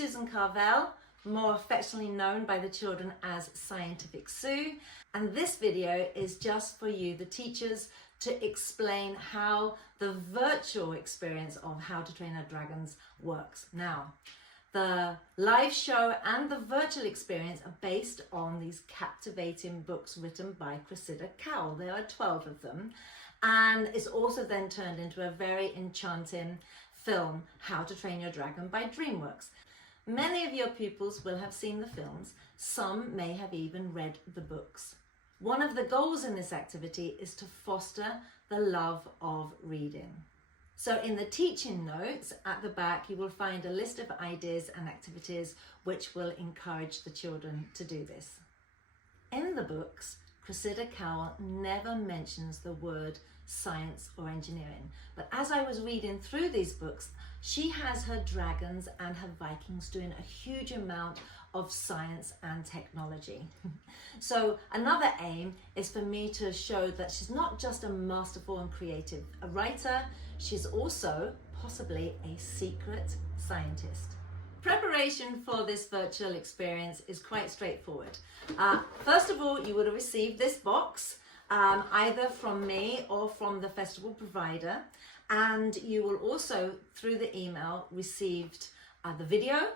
Susan Carvell, more affectionately known by the children as Scientific Sue, and this video is just for you, the teachers, to explain how the virtual experience of How to Train Our Dragons works. Now, the live show and the virtual experience are based on these captivating books written by Cressida Cowell. There are 12 of them, and it's also then turned into a very enchanting film, How to Train Your Dragon by DreamWorks. Many of your pupils will have seen the films, some may have even read the books. One of the goals in this activity is to foster the love of reading. So in the teaching notes at the back, you will find a list of ideas and activities which will encourage the children to do this. In the books, Cressida Cowell never mentions the word science or engineering, but as I was reading through these books, she has her dragons and her Vikings doing a huge amount of science and technology. So another aim is for me to show that she's not just a masterful and creative writer, she's also possibly a secret scientist. Preparation for this virtual experience is quite straightforward. First of all, you would have received this box, either from me or from the festival provider, and you will also, through the email, received the video,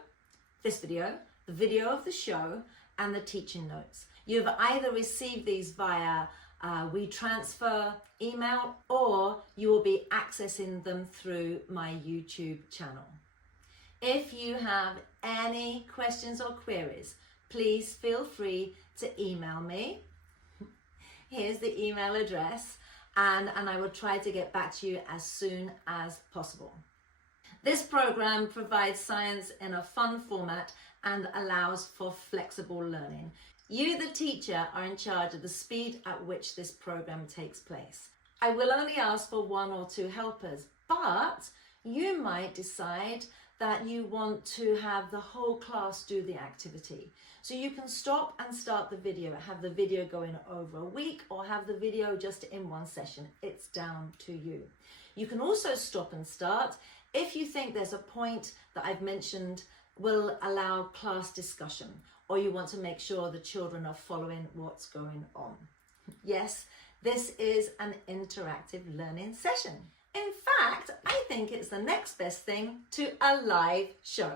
the video of the show, and the teaching notes. You've either received these via WeTransfer email, or you will be accessing them through my YouTube channel. If you have any questions or queries, please feel free to email me. Here's the email address, and I will try to get back to you as soon as possible. This program provides science in a fun format and allows for flexible learning. You, the teacher, are in charge of the speed at which this program takes place. I will only ask for 1 or 2 helpers, but you might decide that you want to have the whole class do the activity. So you can stop and start the video, have the video going over a week, or have the video just in one session. It's down to you. You can also stop and start if you think there's a point that I've mentioned will allow class discussion, or you want to make sure the children are following what's going on. Yes, this is an interactive learning session. In fact, I think it's the next best thing to a live show.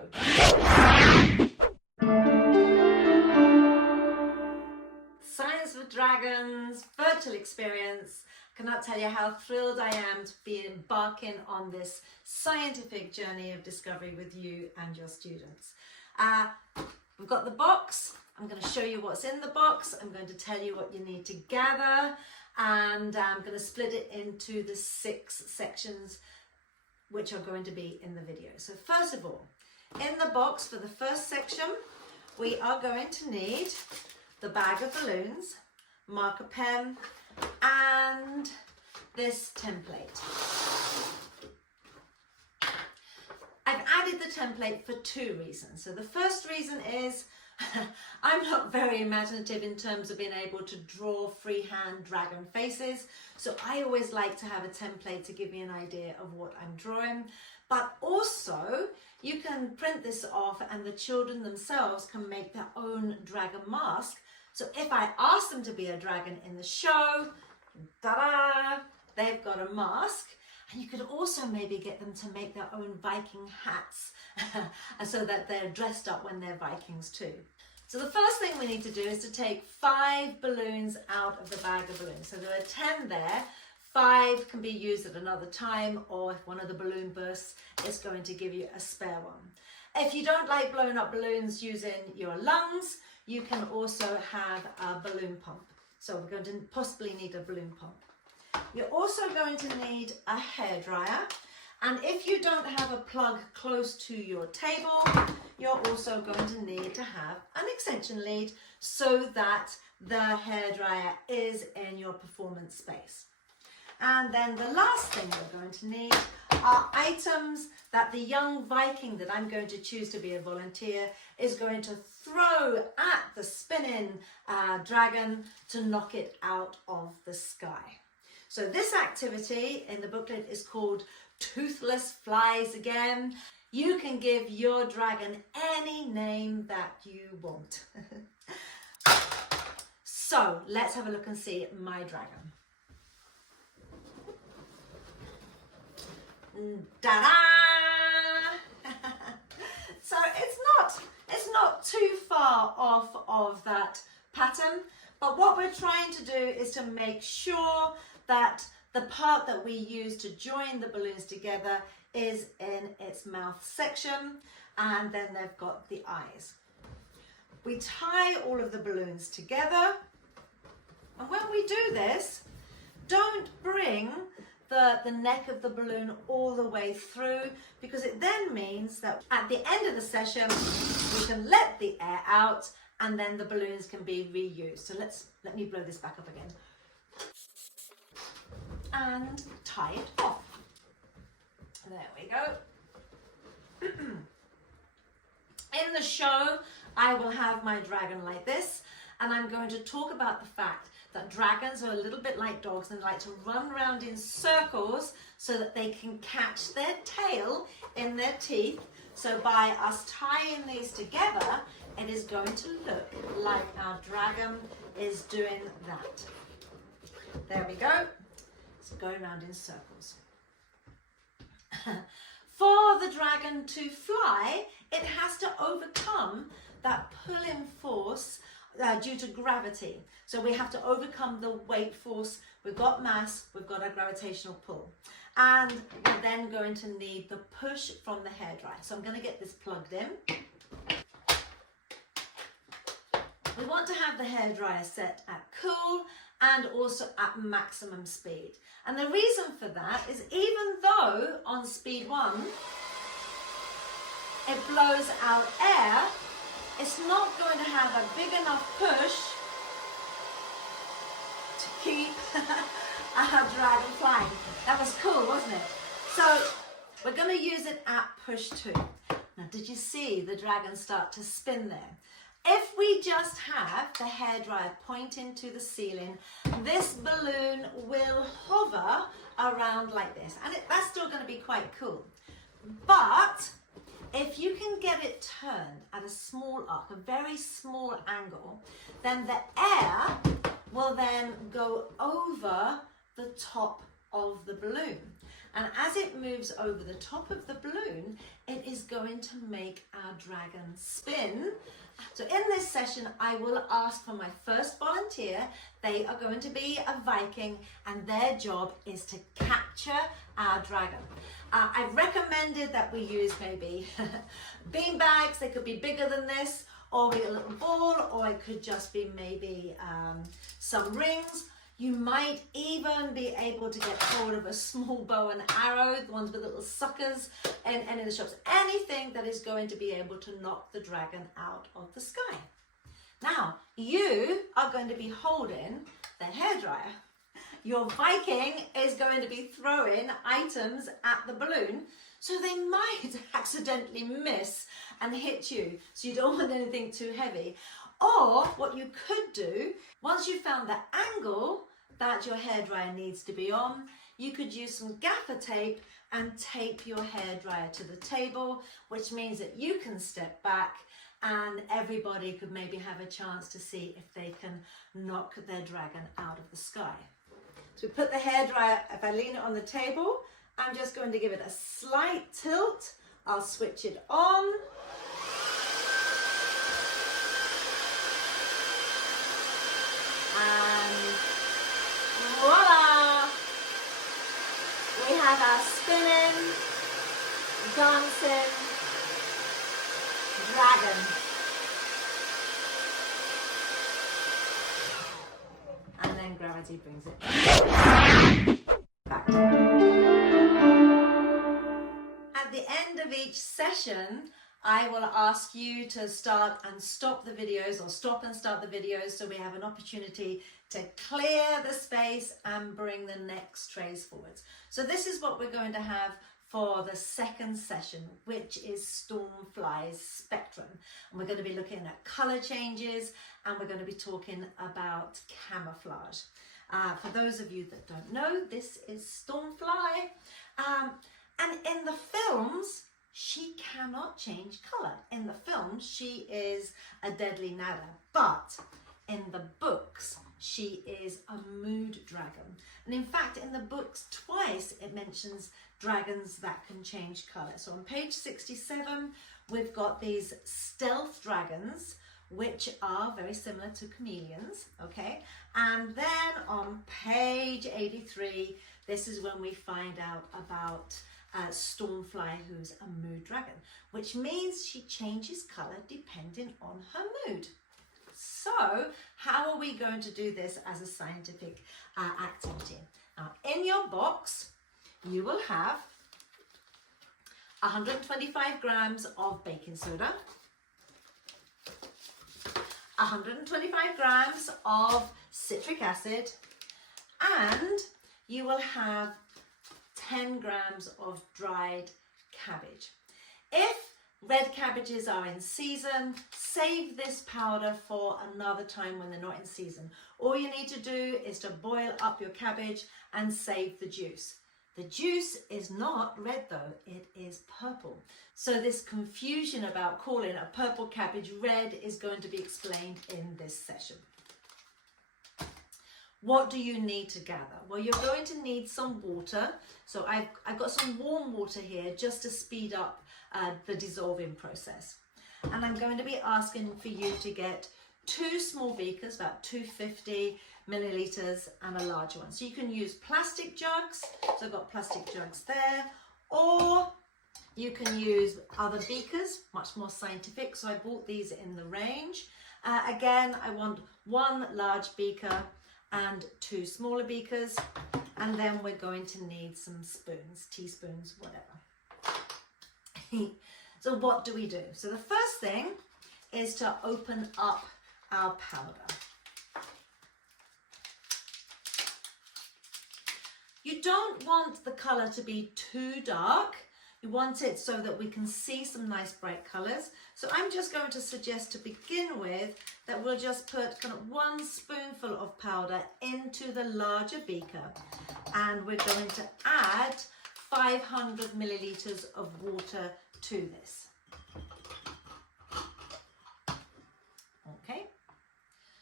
Science for Dragons virtual experience. I cannot tell you how thrilled I am to be embarking on this scientific journey of discovery with you and your students. We've got the box. I'm going to show you what's in the box. I'm going to tell you what you need to gather, and I'm going to split it into the 6 sections which are going to be in the video. So first of all, in the box for the first section, we are going to need the bag of balloons, marker pen, and this template. I've added the template for 2 reasons. So the first reason is I'm not very imaginative in terms of being able to draw freehand dragon faces. So I always like to have a template to give me an idea of what I'm drawing. But also you can print this off and the children themselves can make their own dragon mask. So if I ask them to be a dragon in the show, ta-da, they've got a mask. And you could also maybe get them to make their own Viking hats so that they're dressed up when they're Vikings too. So the first thing we need to do is to take 5 balloons out of the bag of balloons. So there are 10 there. 5 can be used at another time, or if one of the balloon bursts, it's going to give you a spare one. If you don't like blowing up balloons using your lungs, you can also have a balloon pump. So we're going to possibly need a balloon pump. You're also going to need a hairdryer, and if you don't have a plug close to your table, you're also going to need to have an extension lead so that the hairdryer is in your performance space. And then the last thing you're going to need are items that the young Viking that I'm going to choose to be a volunteer is going to throw at the spinning dragon to knock it out of the sky. So this activity in the booklet is called Toothless Flies Again. You can give your dragon any name that you want. So let's have a look and see my dragon. Ta-da! So it's not too far off of that pattern, but what we're trying to do is to make sure that the part that we use to join the balloons together is in its mouth section, and then they've got the eyes. We tie all of the balloons together, and when we do this, don't bring the neck of the balloon all the way through, because it then means that at the end of the session we can let the air out and then the balloons can be reused. So let me blow this back up again and tie it off. There we go. In the show I will have my dragon like this, and I'm going to talk about the fact that dragons are a little bit like dogs and like to run around in circles so that they can catch their tail in their teeth. So by us tying these together, it is going to look like our dragon is doing that. There we go. It's going around in circles. For the dragon to fly, it has to overcome that pulling force due to gravity. So we have to overcome the weight force. We've got mass, we've got a gravitational pull. And we're then going to need the push from the hairdryer. So I'm going to get this plugged in. We want to have the hairdryer set at cool and also at maximum speed. And the reason for that is, even though on speed 1 it blows out air, it's not going to have a big enough push to keep our dragon flying. That was cool, wasn't it? So we're going to use it at push 2. Now, did you see the dragon start to spin there? If we just have the hairdryer pointing to the ceiling, this balloon will hover around like this, and that's still going to be quite cool. But if you can get it turned at a small arc, a very small angle, then the air will then go over the top of the balloon. And as it moves over the top of the balloon, it is going to make our dragon spin. So in this session, I will ask for my first volunteer. They are going to be a Viking, and their job is to capture our dragon. I've recommended that we use maybe bean bags. They could be bigger than this, or be a little ball, or it could just be maybe some rings. You might even be able to get hold of a small bow and arrow, the ones with little suckers, and in the shops. Anything that is going to be able to knock the dragon out of the sky. Now, you are going to be holding the hairdryer. Your Viking is going to be throwing items at the balloon, so they might accidentally miss and hit you. So you don't want anything too heavy. Or what you could do, once you've found the angle that your hairdryer needs to be on, you could use some gaffer tape and tape your hairdryer to the table, which means that you can step back and everybody could maybe have a chance to see if they can knock their dragon out of the sky. So we put the hairdryer, if I lean it on the table, I'm just going to give it a slight tilt. I'll switch it on. And voila! We have our spinning, dancing dragon. And then gravity brings it back down. At the end of each session, I will ask you to start and stop the videos, or stop and start the videos, so we have an opportunity to clear the space and bring the next trays forwards. So this is what we're going to have for the second session, which is Stormfly's spectrum. And we're going to be looking at color changes, and we're going to be talking about camouflage. For those of you that don't know, this is Stormfly. And in the films, she cannot change color. In the film, she is a Deadly Nadder, but in the books, she is a mood dragon. And in fact, in the books twice, it mentions dragons that can change color. So on page 67, we've got these stealth dragons, which are very similar to chameleons, okay? And then on page 83, this is when we find out about Stormfly, who's a mood dragon, which means she changes color depending on her mood. So how are we going to do this as a scientific activity? Now, in your box, you will have 125 grams of baking soda, 125 grams of citric acid, and you will have 10 grams of dried cabbage. If red cabbages are in season, save this powder for another time when they're not in season. All you need to do is to boil up your cabbage and save the juice. The juice is not red though, it is purple. So this confusion about calling a purple cabbage red is going to be explained in this session. What do you need to gather? Well, you're going to need some water. So I've got some warm water here just to speed up the dissolving process. And I'm going to be asking for you to get 2 small beakers, about 250 milliliters, and a larger one. So you can use plastic jugs. So I've got plastic jugs there, or you can use other beakers, much more scientific. So I bought these in the range. Again, I want 1 large beaker and 2 smaller beakers, and then we're going to need some spoons, teaspoons, whatever. So what do we do? So the first thing is to open up our powder. You don't want the color to be too dark. You want it so that we can see some nice bright colors. So I'm just going to suggest to begin with that we'll just put kind of 1 spoonful of powder into the larger beaker, and we're going to add 500 milliliters of water to this. Okay,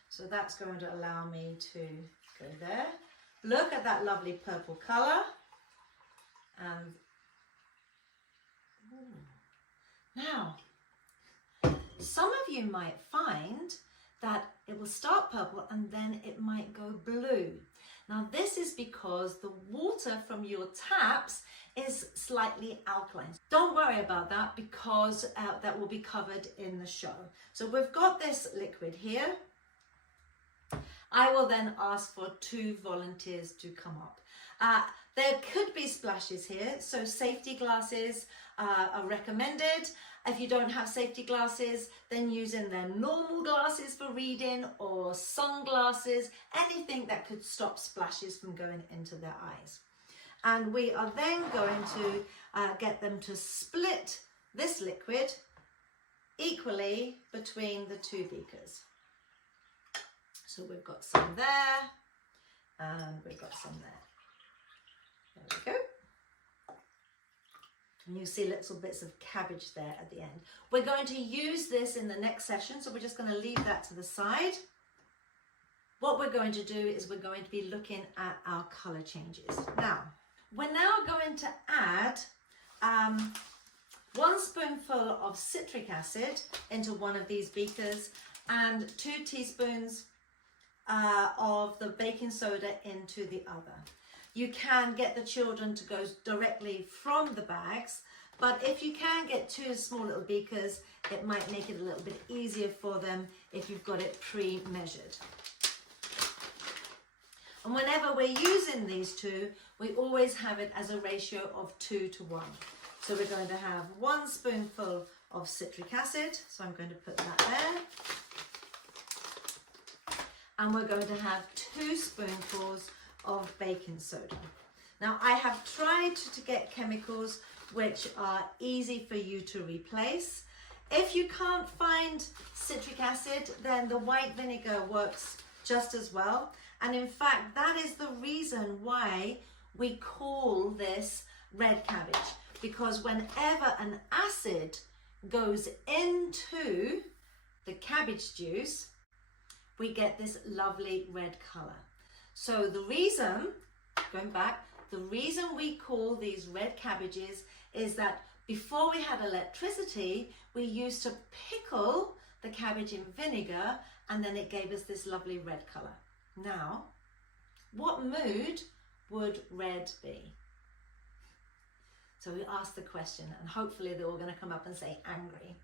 so that's going to allow me to go there. Look at that lovely purple color. And now, some of you might find that it will start purple and then it might go blue. Now this is because the water from your taps is slightly alkaline. Don't worry about that, because that will be covered in the show. So we've got this liquid here. I will then ask for 2 volunteers to come up. There could be splashes here, so safety glasses are recommended. If you don't have safety glasses, then using their normal glasses for reading, or sunglasses, anything that could stop splashes from going into their eyes. And we are then going to get them to split this liquid equally between the 2 beakers. So we've got some there, and we've got some there. There we go. And you see little bits of cabbage there at the end. We're going to use this in the next session, so we're just going to leave that to the side. What we're going to do is we're going to be looking at our color changes. Now, we're now going to add 1 spoonful of citric acid into one of these beakers, and 2 teaspoons of the baking soda into the other. You can get the children to go directly from the bags, but if you can get 2 small little beakers, it might make it a little bit easier for them if you've got it pre-measured. And whenever we're using these 2, we always have it as a ratio of 2 to 1. So we're going to have 1 spoonful of citric acid, so I'm going to put that there. And we're going to have 2 spoonfuls of baking soda. Now I have tried to get chemicals which are easy for you to replace. If you can't find citric acid, then the white vinegar works just as well. And in fact, that is the reason why we call this red cabbage, because whenever an acid goes into the cabbage juice, we get this lovely red color. So the reason, going back, the reason we call these red cabbages is that before we had electricity, we used to pickle the cabbage in vinegar, and then it gave us this lovely red color. Now, what mood would red be? So we ask the question, and hopefully they're all going to come up and say angry.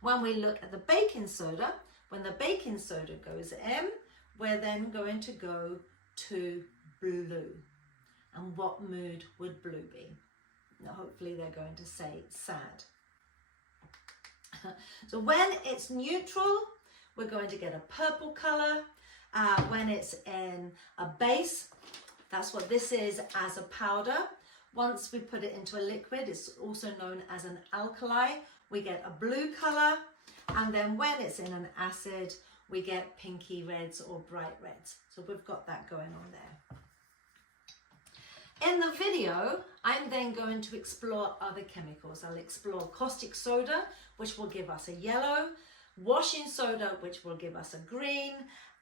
When we look at the baking soda, when the baking soda goes in, we're then going to go to blue. And what mood would blue be? Now, hopefully they're going to say sad. So when it's neutral, we're going to get a purple color. When it's in a base, that's what this is as a powder. Once we put it into a liquid, it's also known as an alkali, we get a blue color. And then when it's in an acid, we get pinky reds or bright reds. So we've got that going on there. In the video, I'm then going to explore other chemicals. I'll explore caustic soda, which will give us a yellow, washing soda, which will give us a green,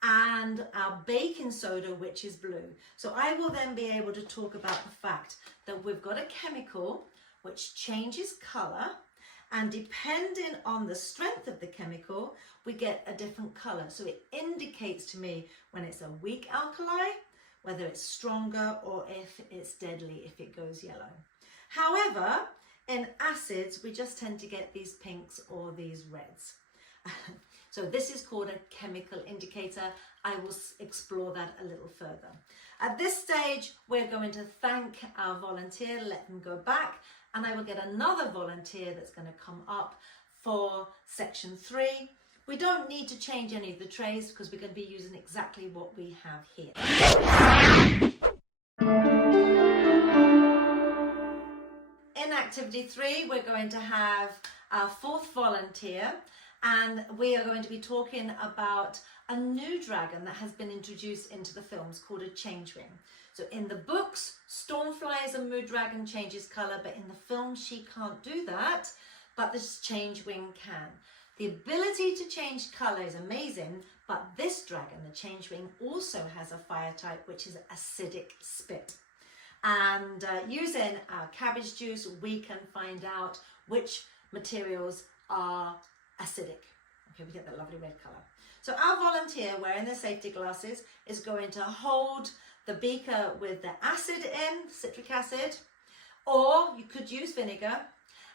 and our baking soda, which is blue. So I will then be able to talk about the fact that we've got a chemical which changes color, and depending on the strength of the chemical, we get a different color. So it indicates to me when it's a weak alkali, whether it's stronger, or if it's deadly, if it goes yellow. However, in acids, we just tend to get these pinks or these reds. So this is called a chemical indicator. I will explore that a little further. At this stage, we're going to thank our volunteer, let them go back, and I will get another volunteer that's going to come up for section 3. We don't need to change any of the trays because we're going to be using exactly what we have here. In activity 3, we're going to have our 4th volunteer, and we are going to be talking about a new dragon that has been introduced into the films called a Changewing. So in the books, Stormfly is a mood dragon, changes colour, but in the film she can't do that, but this Changewing can. The ability to change colour is amazing, but this dragon, the Changewing, also has a fire type, which is acidic spit. And using our cabbage juice, we can find out which materials are acidic. Okay, we get that lovely red colour. So our volunteer, wearing their safety glasses, is going to hold the beaker with the acid in, citric acid, or you could use vinegar.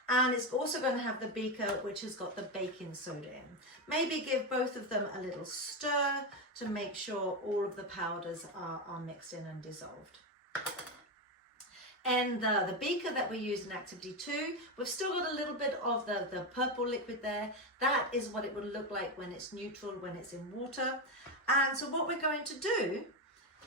And it's also going to have the beaker which has got the baking soda in. Maybe give both of them a little stir to make sure all of the powders are mixed in and dissolved. And the beaker that we use in activity 2, we've still got a little bit of the purple liquid there. That is what it would look like when it's neutral, when it's in water. And so what we're going to do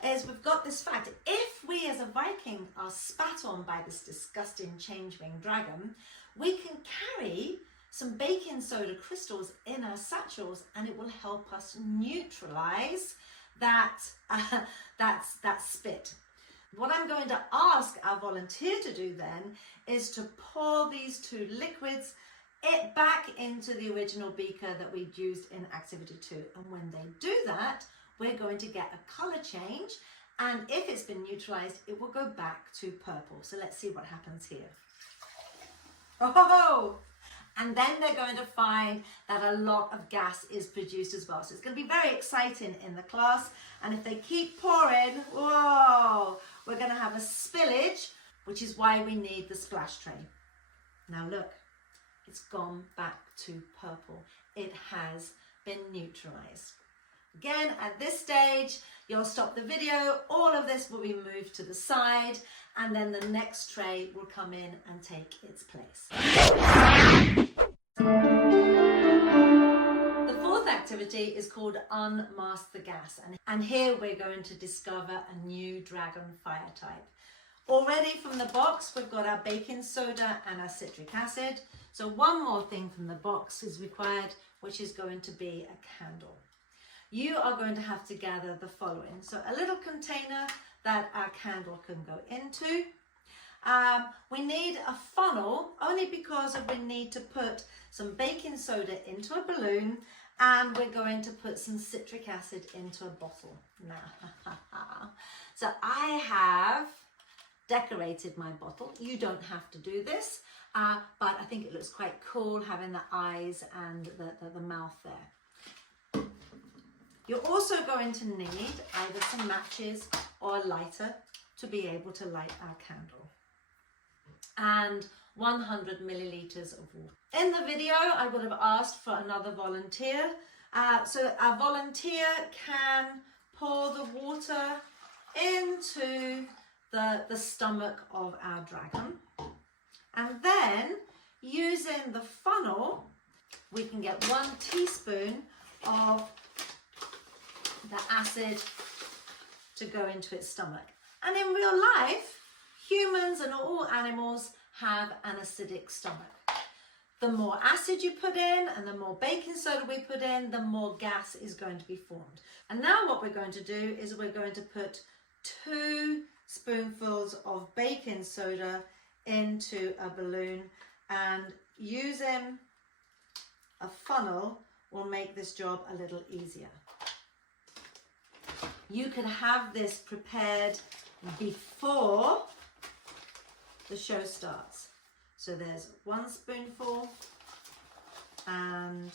is we've got this fact. If we as a Viking are spat on by this disgusting Changewing dragon, we can carry some baking soda crystals in our satchels, and it will help us neutralize that spit. What I'm going to ask our volunteer to do then is to pour these 2 liquids back into the original beaker that we'd used in activity 2. And when they do that, we're going to get a color change. And if it's been neutralized, it will go back to purple. So let's see what happens here. Oh! And then they're going to find that a lot of gas is produced as well. So it's going to be very exciting in the class. And if they keep pouring, whoa, we're going to have a spillage, which is why we need the splash tray. Now look, it's gone back to purple. It has been neutralized. Again, at this stage, you'll stop the video. All of this will be moved to the side, and then the next tray will come in and take its place. The 4th activity is called Unmask the Gas, and here we're going to discover a new dragon fire type. Already from the box, we've got our baking soda and our citric acid. So one more thing from the box is required, which is going to be a candle. You are going to have to gather the following. So a little container that our candle can go into. We need a funnel only because we need to put some baking soda into a balloon, and we're going to put some citric acid into a bottle. Now, so I have decorated my bottle. You don't have to do this, but I think it looks quite cool having the eyes and the mouth there. You're also going to need either some matches or a lighter to be able to light our candle, and 100 milliliters of water. In the video, I would have asked for another volunteer. So our volunteer can pour the water into the stomach of our dragon. And then using the funnel, we can get 1 teaspoon of the acid to go into its stomach. And in real life, humans and all animals have an acidic stomach. The more acid you put in and the more baking soda we put in, the more gas is going to be formed. And now what we're going to do is we're going to put 2 spoonfuls of baking soda into a balloon, and using a funnel will make this job a little easier. You can have this prepared before the show starts. So there's 1 spoonful and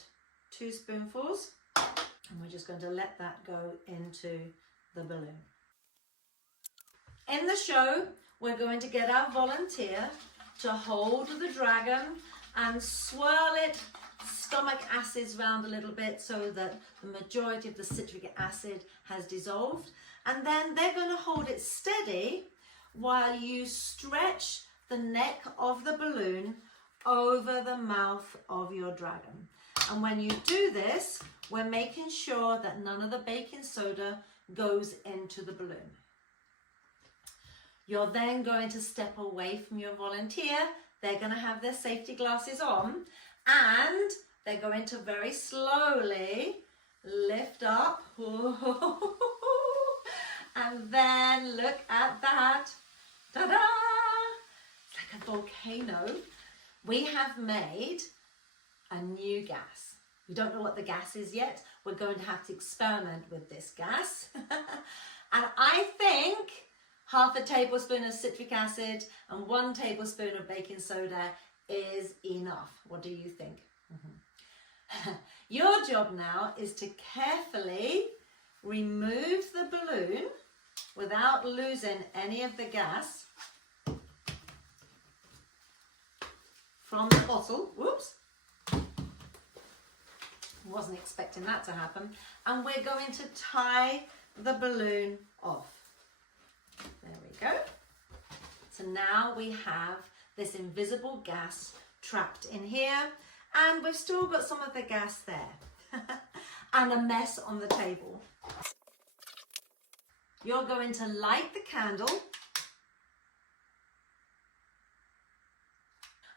2 spoonfuls, and we're just going to let that go into the balloon. In the show, we're going to get our volunteer to hold the dragon and swirl it, stomach acids round a little bit so that the majority of the citric acid has dissolved. And then they're going to hold it steady while you stretch the neck of the balloon over the mouth of your dragon. And when you do this, we're making sure that none of the baking soda goes into the balloon. You're then going to step away from your volunteer. They're going to have their safety glasses on, and they're going to very slowly lift up. And then look at that. Ta-da! It's like a volcano. We have made a new gas. We don't know what the gas is yet. We're going to have to experiment with this gas. And I think half a tablespoon of citric acid and 1 tablespoon of baking soda is enough. What do you think? Your job now is to carefully remove the balloon without losing any of the gas from the bottle. Whoops. Wasn't expecting that to happen. And we're going to tie the balloon off. There we go. So now we have this invisible gas trapped in here, and we've still got some of the gas there and a mess on the table. You're going to light the candle.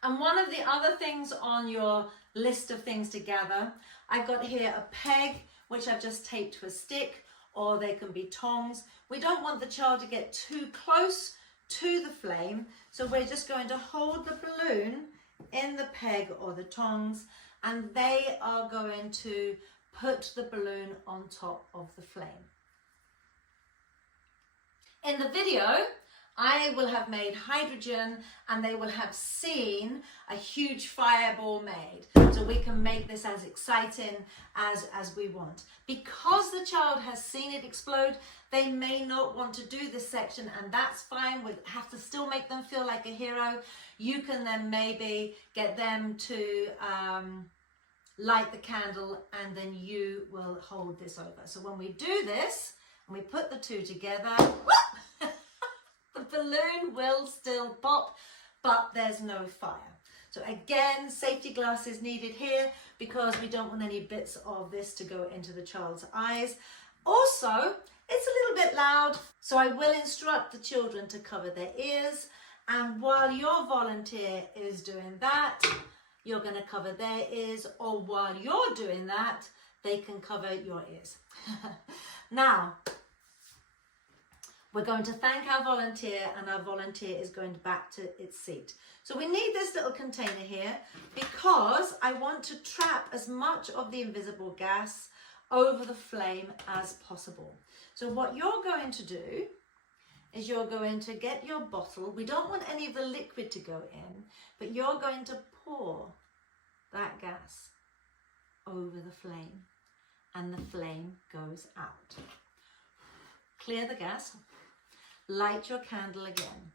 And one of the other things on your list of things to gather, I've got here a peg, which I've just taped to a stick, or they can be tongs. We don't want the child to get too close to the flame, so we're just going to hold the balloon in the peg or the tongs, and they are going to put the balloon on top of the flame. In the video, I will have made hydrogen, and they will have seen a huge fireball made. So we can make this as exciting as we want. Because the child has seen it explode, they may not want to do this section, and that's fine. We have to still make them feel like a hero. You can then maybe get them to light the candle, and then you will hold this over. So when we do this, and we put the two together, the balloon will still pop, but there's no fire. So again, safety glasses needed here because we don't want any bits of this to go into the child's eyes. Also, it's a little bit loud, so I will instruct the children to cover their ears. And while your volunteer is doing that, you're going to cover their ears, or while you're doing that, they can cover your ears. Now, We're going to thank our volunteer, and our volunteer is going back to its seat. So we need this little container here because I want to trap as much of the invisible gas over the flame as possible. So what you're going to do is you're going to get your bottle. We don't want any of the liquid to go in, but you're going to pour that gas over the flame, and the flame goes out. Clear the gas, light your candle again,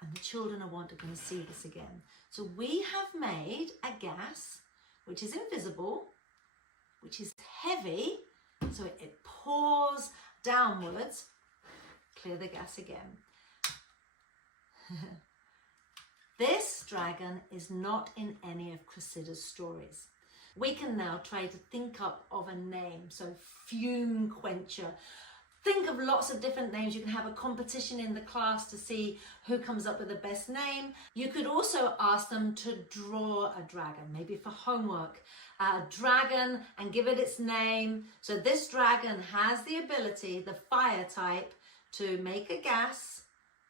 and the children are going to see this again. So we have made a gas which is invisible, which is heavy, so it pours downwards. Clear the gas again. This dragon is not in any of Cressida's stories. We can now try to think up of a name. So fume quencher. Think of lots of different names. You can have a competition in the class to see who comes up with the best name. You could also ask them to draw a dragon, maybe for homework. A dragon, and give it its name. So this dragon has the ability, the fire type, to make a gas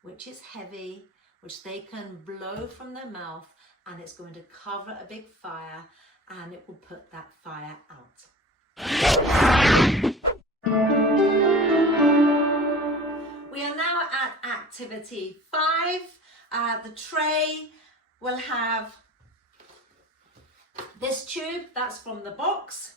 which is heavy, which they can blow from their mouth, and it's going to cover a big fire, and it will put that fire out. We are now at activity 5. The tray will have this tube, that's from the box.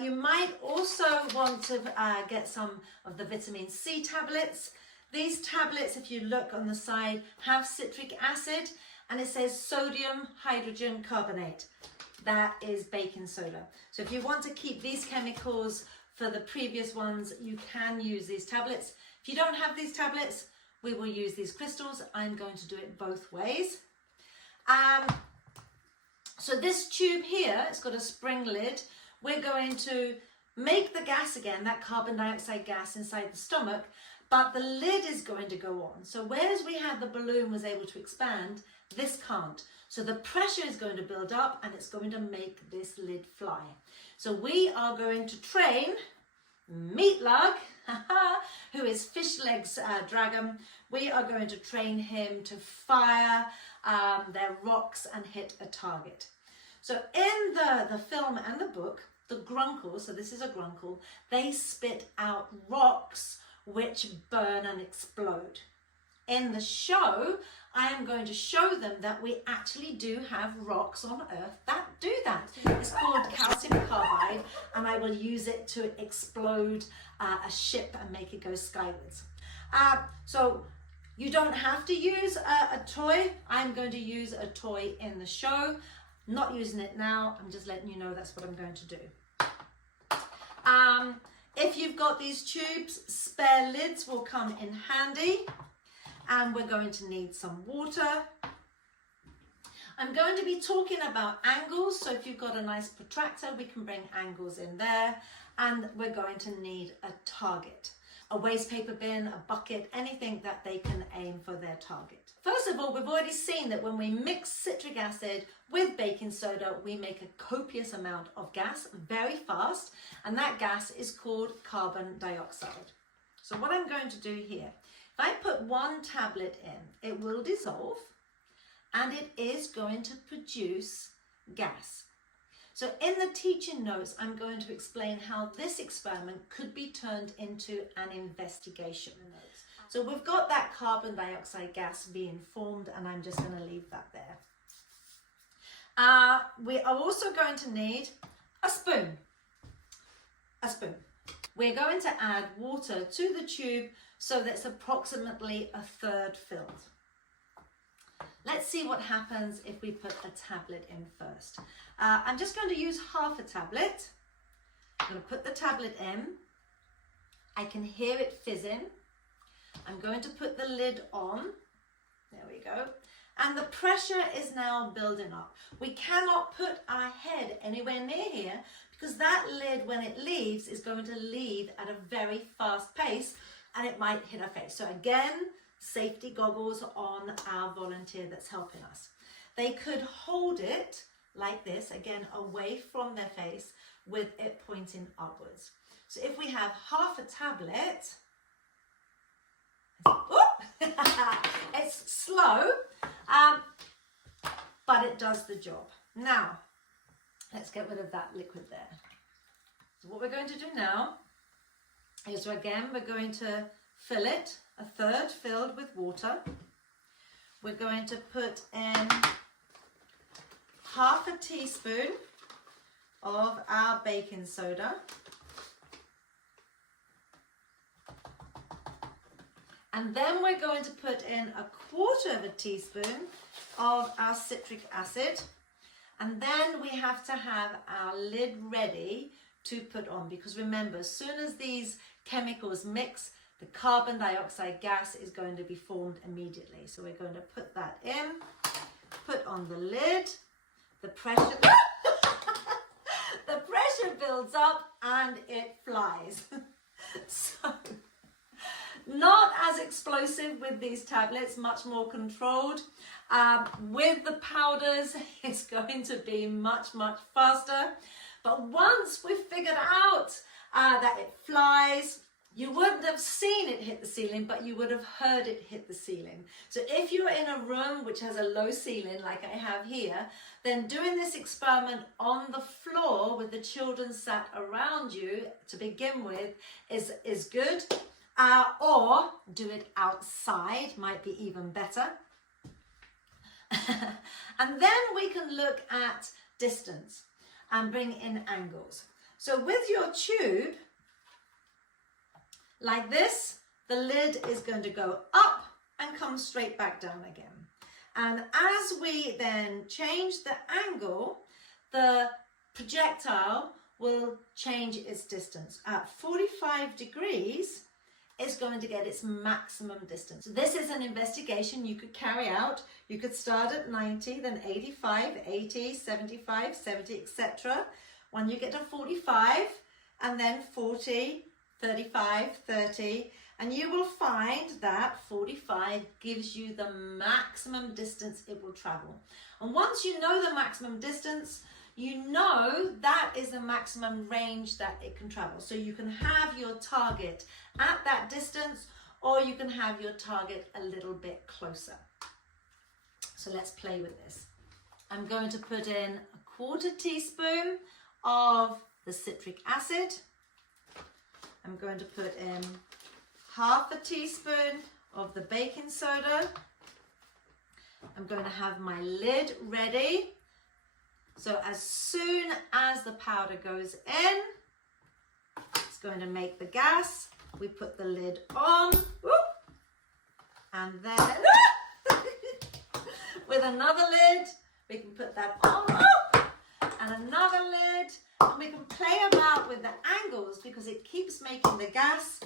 You might also want to get some of the vitamin C tablets. These tablets, if you look on the side, have citric acid, and it says sodium hydrogen carbonate. That is baking soda. So if you want to keep these chemicals for the previous ones, you can use these tablets. If you don't have these tablets, we will use these crystals. I'm going to do it both ways. So this tube here, it's got a spring lid. We're going to make the gas again, that carbon dioxide gas inside the stomach, but the lid is going to go on. So whereas we had the balloon was able to expand, this can't. So the pressure is going to build up, and it's going to make this lid fly. So we are going to train Meatlug, who is Fish Legs dragon. We are going to train him to fire their rocks and hit a target. So in the film and the book, the Gronckle, so this is a Gronckle, they spit out rocks which burn and explode. In the show, I am going to show them that we actually do have rocks on Earth that do that. It's called calcium carbide, and I will use it to explode a ship and make it go skywards. So you don't have to use a toy. I'm going to use a toy in the show. Not using it now, I'm just letting you know that's what I'm going to do. If you've got these tubes, spare lids will come in handy, and we're going to need some water. I'm going to be talking about angles, so if you've got a nice protractor, we can bring angles in there, and we're going to need a target. A waste paper bin, a bucket, anything that they can aim for their target. First of all, we've already seen that when we mix citric acid with baking soda, we make a copious amount of gas very fast, and that gas is called carbon dioxide. So what I'm going to do here, if I put one tablet in, it will dissolve, and it is going to produce gas. So in the teaching notes, I'm going to explain how this experiment could be turned into an investigation. So we've got that carbon dioxide gas being formed, and I'm just going to leave that there. We are also going to need a spoon. A spoon. We're going to add water to the tube so that's approximately a third filled. Let's see what happens if we put a tablet in first. I'm just going to use half a tablet. I'm going to put the tablet in. I can hear it fizzing. I'm going to put the lid on. There we go. And the pressure is now building up. We cannot put our head anywhere near here because that lid, when it leaves, is going to leave at a very fast pace, and it might hit our face. So again, safety goggles on our volunteer that's helping us. They could hold it like this, again, away from their face with it pointing upwards. So if we have half a tablet, It's slow, but it does the job. Now, let's get rid of that liquid there. So what we're going to do now is, again, we're going to fill it, a third filled with water. We're going to put in half a teaspoon of our baking soda. And then we're going to put in a quarter of a teaspoon of our citric acid. And then we have to have our lid ready to put on, because remember, as soon as these chemicals mix, the carbon dioxide gas is going to be formed immediately. So we're going to put that in, put on the lid, the pressure, the pressure builds up and it flies. So, not as explosive with these tablets, much more controlled. With the powders, it's going to be much, much faster. But once we've figured out that it flies, you wouldn't have seen it hit the ceiling, but you would have heard it hit the ceiling. So if you're in a room which has a low ceiling, like I have here, then doing this experiment on the floor with the children sat around you to begin with is good. Or do it outside, might be even better. And then we can look at distance and bring in angles. So with your tube, like this, the lid is going to go up and come straight back down again. And as we then change the angle, the projectile will change its distance. At 45 degrees, it's going to get its maximum distance. So this is an investigation you could carry out. You could start at 90, then 85, 80, 75, 70, etc. When you get to 45, and then 40, 35, 30, and you will find that 45 gives you the maximum distance it will travel. And once you know the maximum distance, you know that is the maximum range that it can travel. So you can have your target at that distance, or you can have your target a little bit closer. So let's play with this. I'm going to put in a quarter teaspoon of the citric acid. I'm going to put in half a teaspoon of the baking soda. I'm going to have my lid ready. So as soon as the powder goes in, it's going to make the gas. We put the lid on, and then with another lid, we can put that on, and another lid, and we can play about with the angles because it keeps making the gas.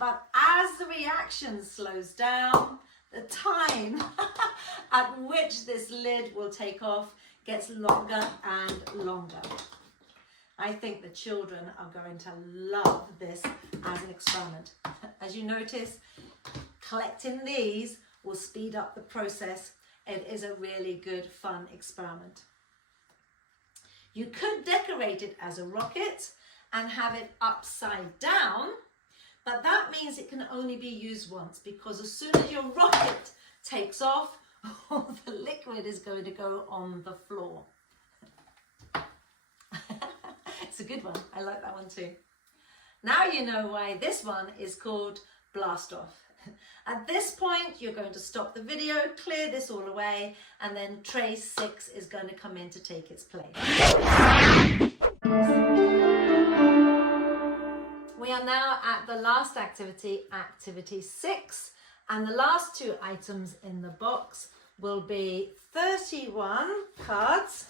But as the reaction slows down, the time at which this lid will take off gets longer and longer. I think the children are going to love this as an experiment. As you notice, collecting these will speed up the process. It is a really good, fun experiment. You could decorate it as a rocket and have it upside down, but that means it can only be used once, because as soon as your rocket takes off, all the liquid is going to go on the floor. It's a good one. I like that one too. Now you know why this one is called Blast Off. At this point, you're going to stop the video, clear this all away, and then tray 6 is going to come in to take its place. We are now at the last activity, activity 6, and the last 2 items in the box will be 31 cards.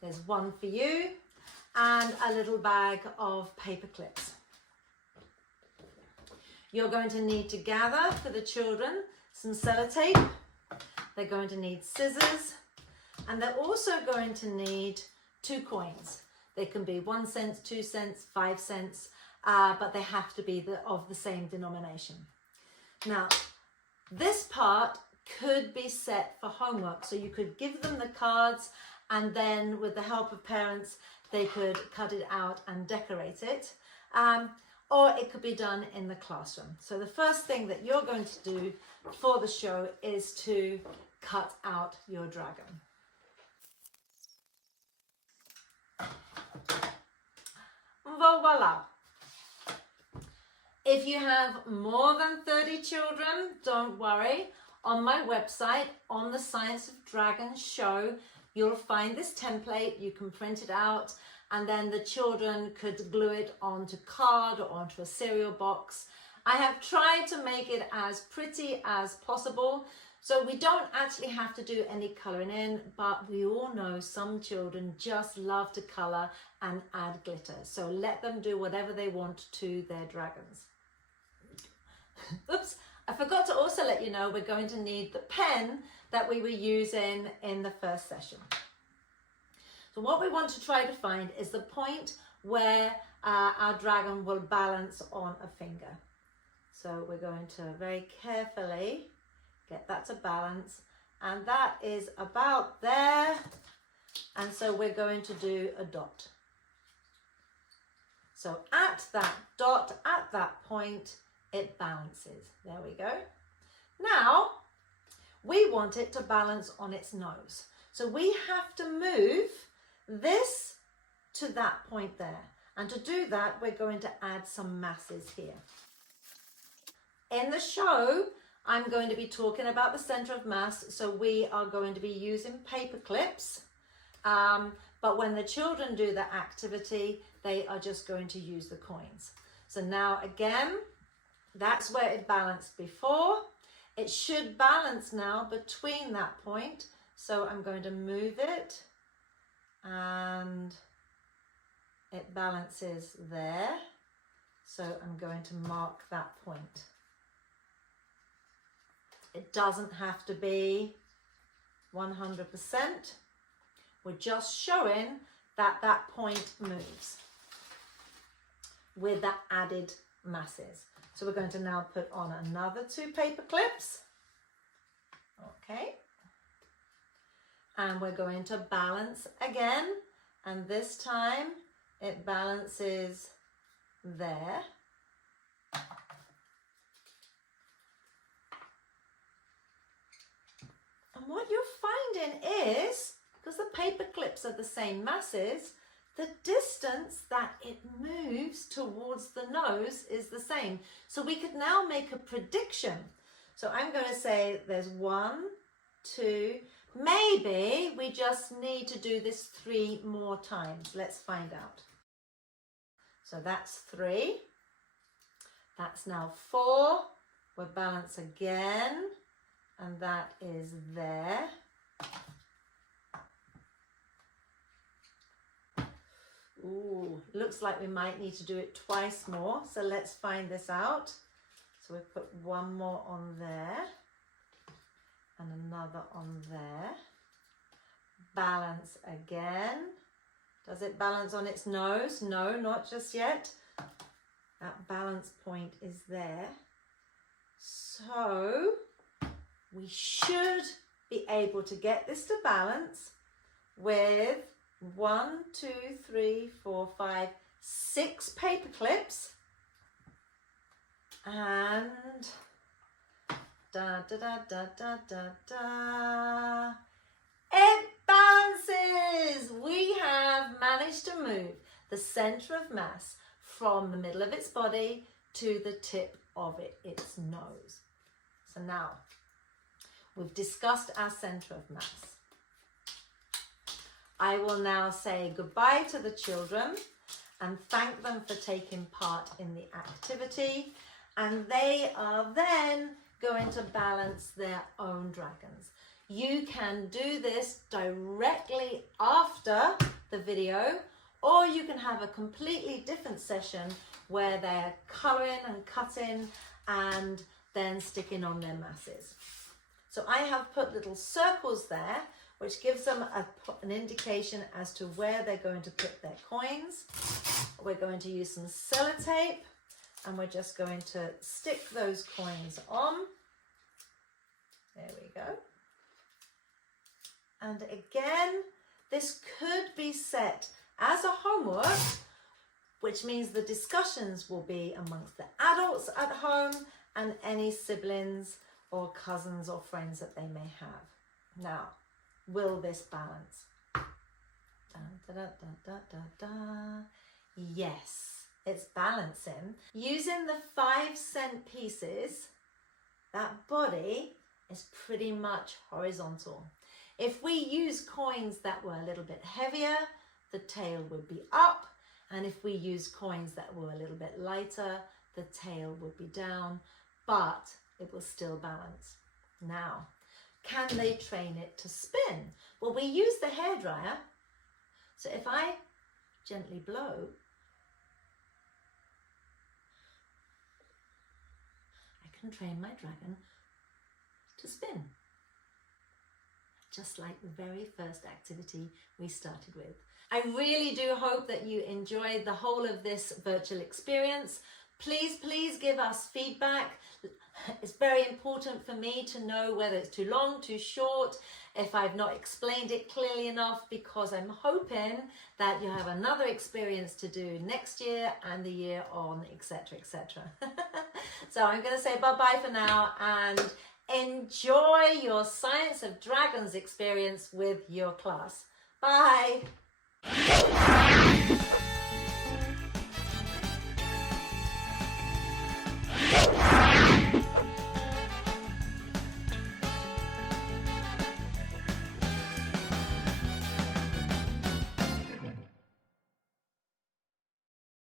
There's one for you, and a little bag of paper clips. You're going to need to gather for the children some sellotape. They're going to need scissors, and they're also going to need 2 coins. They can be 1 cent, 2 cents, 5 cents, but they have to be of the same denomination. Now, this part could be set for homework, so you could give them the cards, and then with the help of parents, they could cut it out and decorate it. or it could be done in the classroom. So the first thing that you're going to do for the show is to cut out your dragon. Voila! If you have more than 30 children, don't worry. On my website, on the Science of Dragons show, you'll find this template. You can print it out, and then the children could glue it onto card or onto a cereal box. I have tried to make it as pretty as possible, so we don't actually have to do any colouring in, but we all know some children just love to colour and add glitter. So let them do whatever they want to their dragons. Oops, I forgot to also let you know we're going to need the pen that we were using in the first session. So what we want to try to find is the point where our dragon will balance on a finger. So we're going to very carefully get that to balance, and that is about there. And so we're going to do a dot. So at that dot, at that point, it balances. There we go. Now we want it to balance on its nose. So we have to move this to that point there. And to do that, we're going to add some masses here. In the show, I'm going to be talking about the center of mass, so we are going to be using paper clips. But when the children do the activity, they are just going to use the coins. So now again, that's where it balanced before. It should balance now between that point. So I'm going to move it, and it balances there. So I'm going to mark that point. It doesn't have to be 100%. We're just showing that that point moves with that added masses. So we're going to now put on another 2 paper clips. Okay. And we're going to balance again. And this time it balances there. And what you're finding is, because the paper clips are the same masses, the distance that it moves towards the nose is the same. So we could now make a prediction. So I'm going to say there's 1, 2, maybe we just need to do this 3 more times. Let's find out. So that's 3. That's now 4. We'll balance again. And that is there. Ooh, looks like we might need to do it twice more. So let's find this out. So we put 1 more on there and another on there. Balance again. Does it balance on its nose? No, not just yet. That balance point is there. So we should be able to get this to balance with 1, 2, 3, 4, 5, 6 paper clips, and da da da da da da da. It balances! We have managed to move the center of mass from the middle of its body to the tip of its nose. So now we've discussed our center of mass. I will now say goodbye to the children and thank them for taking part in the activity, and they are then going to balance their own dragons. You can do this directly after the video, or you can have a completely different session where they're colouring and cutting and then sticking on their masses. So I have put little circles there, which gives them an indication as to where they're going to put their coins. We're going to use some sellotape, and we're just going to stick those coins on. There we go. And again, this could be set as a homework which means the discussions will be amongst the adults at home and any siblings or cousins or friends that they may have. Now, will this balance? Da, da, da, da, da, da. Yes, it's balancing. Using the 5-cent pieces, that body is pretty much horizontal. If we use coins that were a little bit heavier, the tail would be up. And if we use coins that were a little bit lighter, the tail would be down, but it will still balance. Now, can they train it to spin? Well, we use the hairdryer. So if I gently blow, I can train my dragon to spin. Just like the very first activity we started with. I really do hope that you enjoyed the whole of this virtual experience. Please give us feedback. It's very important for me to know whether it's too long, too short, if I've not explained it clearly enough, because I'm hoping that you have another experience to do next year and the year on, etc., etc. So I'm going to say bye-bye for now and enjoy your Science of Dragons experience with your class. Bye!